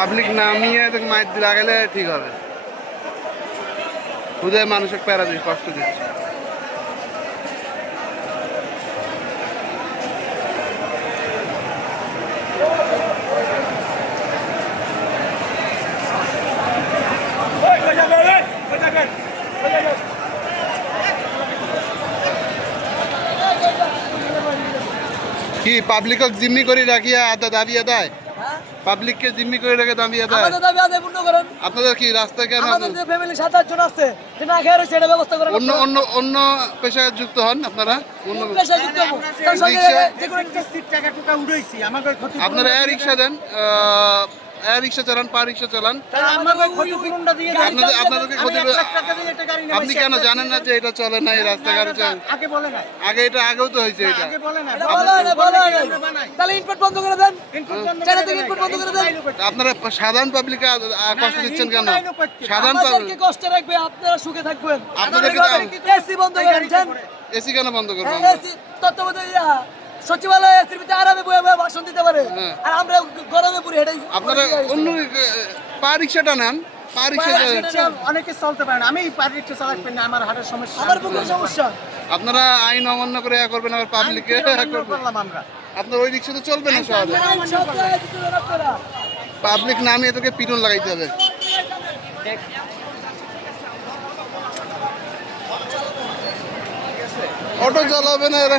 Public নামিয়ে তোকে মাইর দিয়ে লাগালে ঠিক হবে। খুদে মানুষের প্যারা দিচ্ছে কষ্ট দিচ্ছে। কি পাবলিকক জিম্মি করে, রাখিয়া আদা দাবি আদায় পাবলিককে জিম্মি করে রেখে দাবি আদায় আমাদের দাবি আদায় পূর্ণ করেন। আপনাদের কি রাস্তা কেন আমাদের যে ফ্যামিলি সাত আট জন আছে সে না খেয়ে রয়েছে এটা ব্যবস্থা করেন অন্য অন্য অন্য পেশায় যুক্ত হন আপনারা? অন্য পেশায় যুক্ত হব। তার সঙ্গে যে কোনো একটা টাকা টুকা উড়াইছি আমাকে ক্ষতি আপনারা এ রিক্সা দেন রিক্সা চালান পা রিক্সা চালান। আপনাদেরকে ক্ষতি আপনি কেন জানেন না যে এটা চলে না এই রাস্তাঘাট? আগে আগে এটা আগেও তো হয়েছে এটা। তাহলে ইনপুট বন্ধ করে দেন। থেকে ইনপুট বন্ধ করে দেন। আপনারা সাধারণ পাবলিকে কষ্ট দিচ্ছেন কেন? ইনপুট আইলো করতে। সাধারণ আমাদেরকে কষ্টে রাখবে? আপনারা সুখে থাকবেন। আপনাদেরকে এসি বন্ধ করেন যান এসি কেন বন্ধ করব এসি তত্ত্বাবধায়ক সচিবালয়ে এসির ভিতরে আরামে বয়ে বয়ে ভাষণ দিতে পারে। হ্যাঁ। আর আমরা গরমে পুরো হেঁটেই আপনারা অন্য পা রিক্সাটা নেন। পা রিক্সা অনেকে চলতে পারে না। আমি পার রিক্সা চালাতে না আমার হাটের সমস্যা। আমার বুকের সমস্যা। আপনারা আইন অমান্য করে এ করবেন আবার পাবলিককে করলাম আমরা? আপনার ওই রিক্সা তো চলবে না সহজে। পাবলিক নামিয়ে তোকে পিটন লাগাইতে হবে অটো চালাবে না এরা